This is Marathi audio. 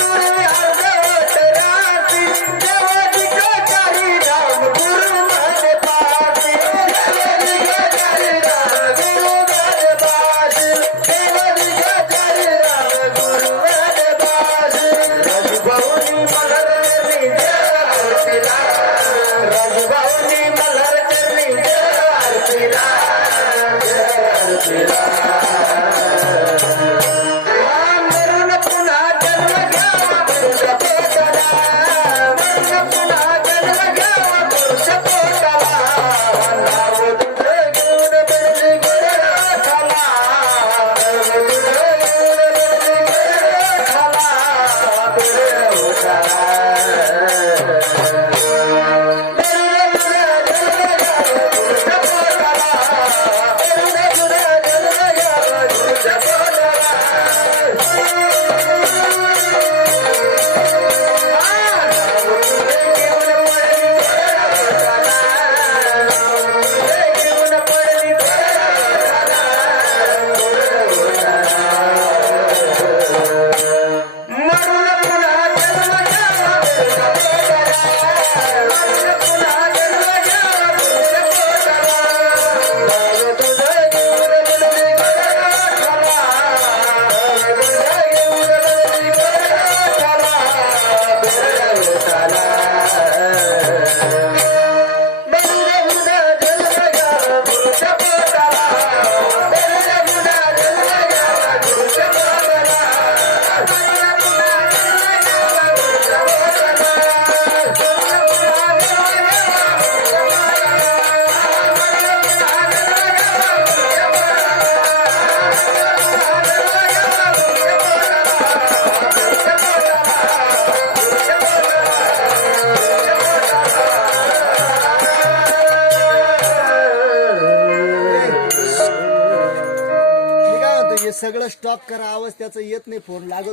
Thank you. सगळं स्टॉप करा आवाज त्याचं येत नाही फोन लागत